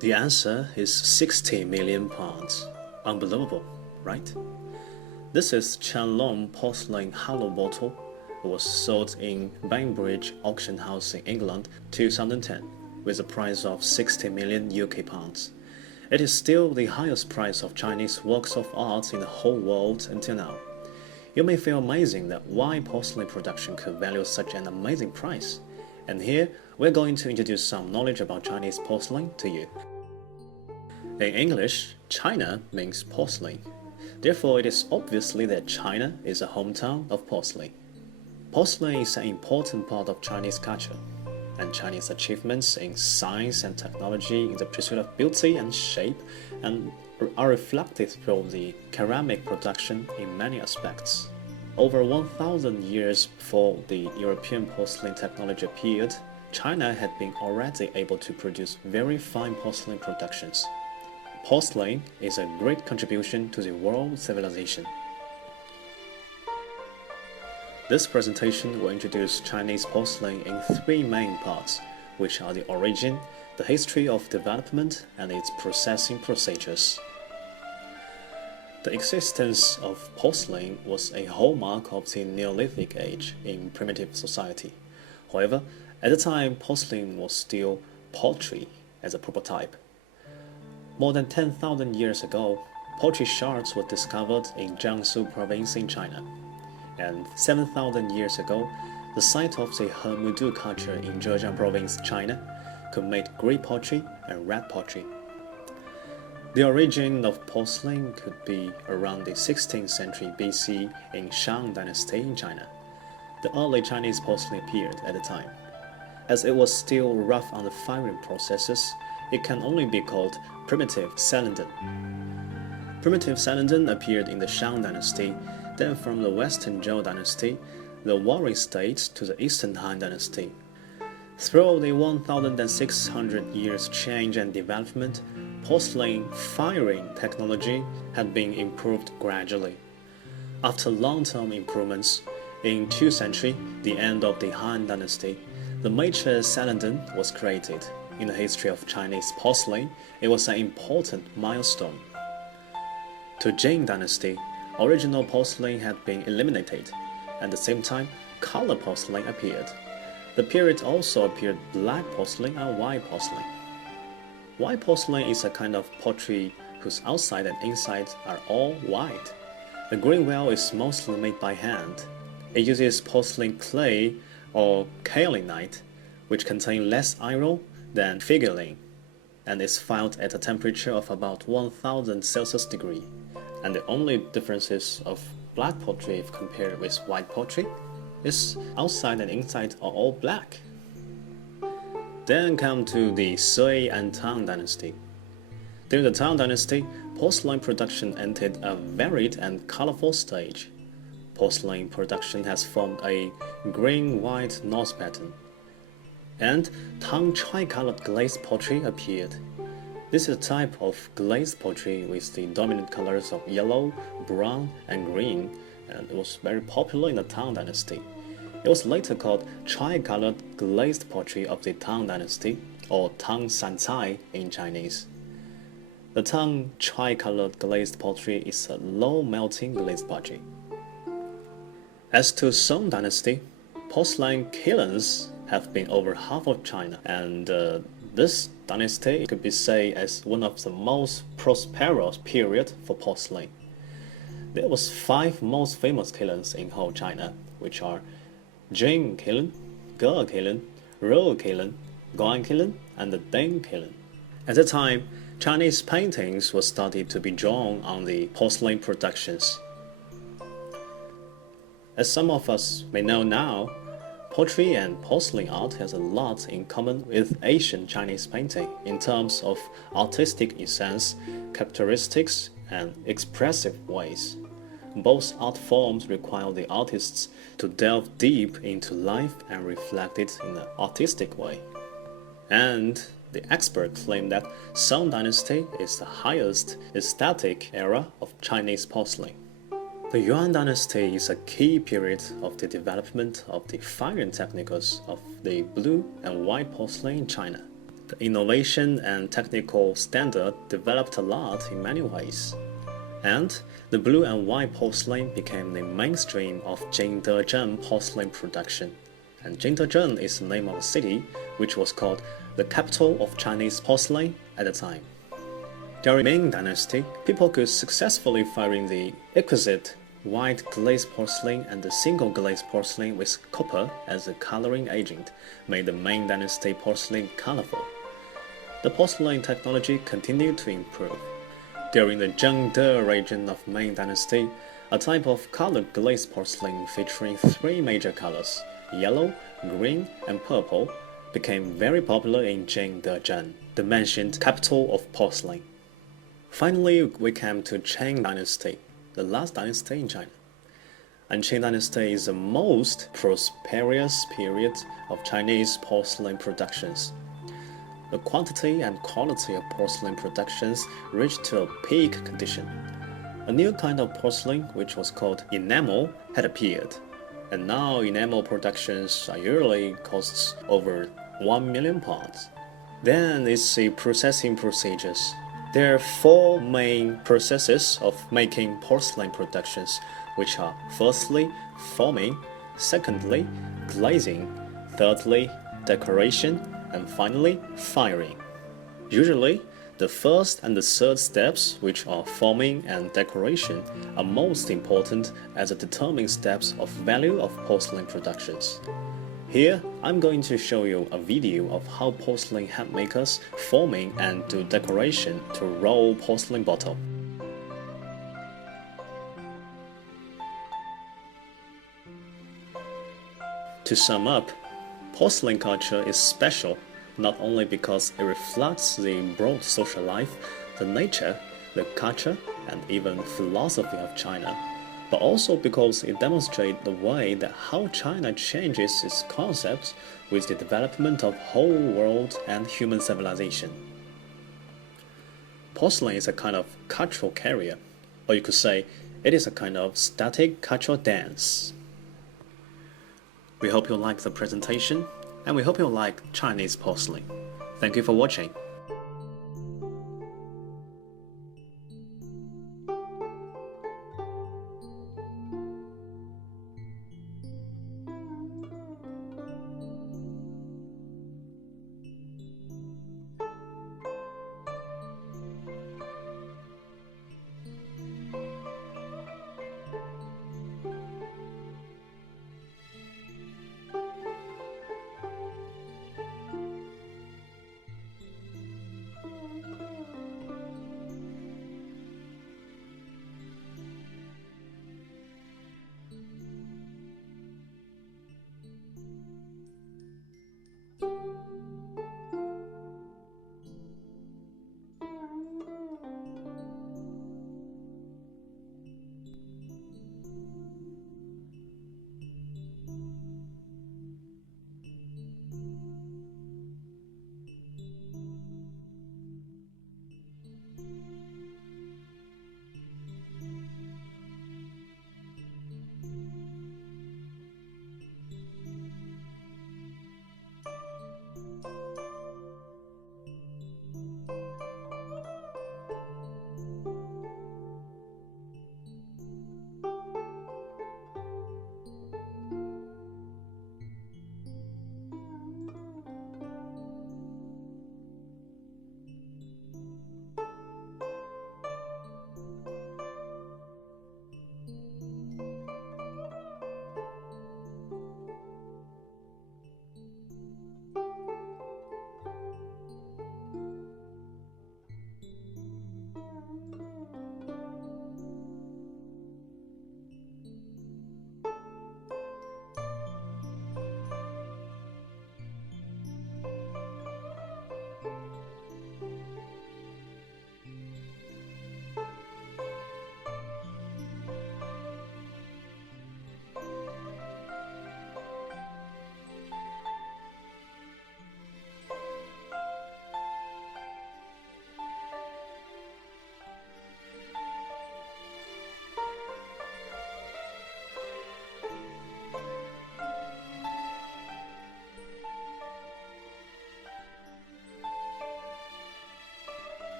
The answer is 60 million pounds. Unbelievable, right? This is Chanlong porcelain hollow bottle. It was sold in Bainbridge Auction House in England 2010 with a price of 60 million UK pounds. It is still the highest price of Chinese works of art in the whole world until now. You may feel amazing that why porcelain production could value such an amazing price. And here, we're going to introduce some knowledge about Chinese porcelain to you. In English, China means porcelain. Therefore, it is obviously that China is a hometown of porcelain. Porcelain is an important part of Chinese culture, and Chinese achievements in science and technology in the pursuit of beauty and shape are reflected through the ceramic production in many aspects. Over 1,000 years before the European porcelain technology appeared, China had been already able to produce very fine porcelain productions. Porcelain is a great contribution to the world civilization. This presentation will introduce Chinese porcelain in three main parts, which are the origin, the history of development, and its processing procedures. The existence of porcelain was a hallmark of the Neolithic age in primitive society. However, at the time, porcelain was still pottery as a prototype. More than 10,000 years ago, pottery shards were discovered in Jiangsu province in China. And 7,000 years ago, the site of the Hemudu culture in Zhejiang province, China, could make grey pottery and red pottery. The origin of porcelain could be around the 16th century BC in Shang dynasty in China. The early Chinese porcelain appeared at the time. As it was still rough on the firing processes, it can only be called primitive Celadon. Primitive Celadon appeared in the Shang dynasty, then from the Western Zhou dynasty, the warring states to the Eastern Han dynasty. Through the 1,600 years change and development, porcelain firing technology had been improved gradually. After long-term improvements, in 2nd century, the end of the Han dynasty, the major Celadon was created. In the history of Chinese porcelain, it was an important milestone. To Jin dynasty, original porcelain had been eliminated. At the same time, color porcelain appeared. The period also appeared black porcelain and white porcelain. White porcelain is a kind of pottery whose outside and inside are all white. The green well is mostly made by hand. It uses porcelain clay or kaolinite, which contain less iron than figurine, and is filed at a temperature of about 1000 Celsius degree. And the only differences of black pottery if compared with white pottery is outside and inside are all black. Then come to the Sui and Tang dynasty. During the Tang dynasty, porcelain production entered a varied and colorful stage. Porcelain production has formed a green-white nose pattern, and Tang tri-colored glazed pottery appeared. This is a type of glazed pottery with the dominant colors of yellow, brown, and green, and it was very popular in the Tang dynasty. It was later called tri-colored glazed pottery of the Tang dynasty, or Tang Sancai in Chinese. The Tang tri-colored glazed pottery is a low-melting glazed pottery. As to Song dynasty, porcelain kilns have been over half of China, and this dynasty could be said as one of the most prosperous period for porcelain. There was 5 most famous kilns in whole China, which are Jing kiln, Ge kiln, Rou kiln, Guan kiln, and the Ding kiln. At the time, Chinese paintings were started to be drawn on the porcelain productions. As some of us may know now, pottery and porcelain art has a lot in common with Asian Chinese painting in terms of artistic essence, characteristics, and expressive ways. Both art forms require the artists to delve deep into life and reflect it in an artistic way. And the experts claim that Song Dynasty is the highest aesthetic era of Chinese porcelain. The Yuan Dynasty is a key period of the development of the firing techniques of the blue and white porcelain in China. The innovation and technical standard developed a lot in many ways. And the blue and white porcelain became the mainstream of Jingdezhen porcelain production. And Jingdezhen is the name of a city which was called the capital of Chinese porcelain at the time. During Ming Dynasty, people could successfully firing the exquisite white glazed porcelain and the single glazed porcelain with copper as a coloring agent made the Ming Dynasty porcelain colorful. The porcelain technology continued to improve. During the Zhengde region of Ming Dynasty, a type of colored glazed porcelain featuring three major colors, yellow, green, and purple, became very popular in Jingdezhen, the mentioned capital of porcelain. Finally, we came to Qing Dynasty, the last dynasty in China. And Qing Dynasty is the most prosperous period of Chinese porcelain productions. The quantity and quality of porcelain productions reached to a peak condition. A new kind of porcelain, which was called enamel, had appeared, and now enamel productions yearly costs over 1 million pounds. Then it's the processing procedures. There are four main processes of making porcelain productions, which are firstly, forming, secondly, glazing, thirdly, decoration, and finally, firing. Usually, the first and the third steps, which are forming and decoration, are most important as the determining steps of value of porcelain productions. Here, I'm going to show you a video of how porcelain hat makers forming and do decoration to roll porcelain bottle. To sum up, porcelain culture is special not only because it reflects the broad social life, the nature, the culture, and even philosophy of China, but also because it demonstrates the way that how China changes its concepts with the development of whole world and human civilization. Porcelain is a kind of cultural carrier, or you could say it is a kind of static cultural dance. We hope you liked the presentation, and we hope you like Chinese porcelain. Thank you for watching.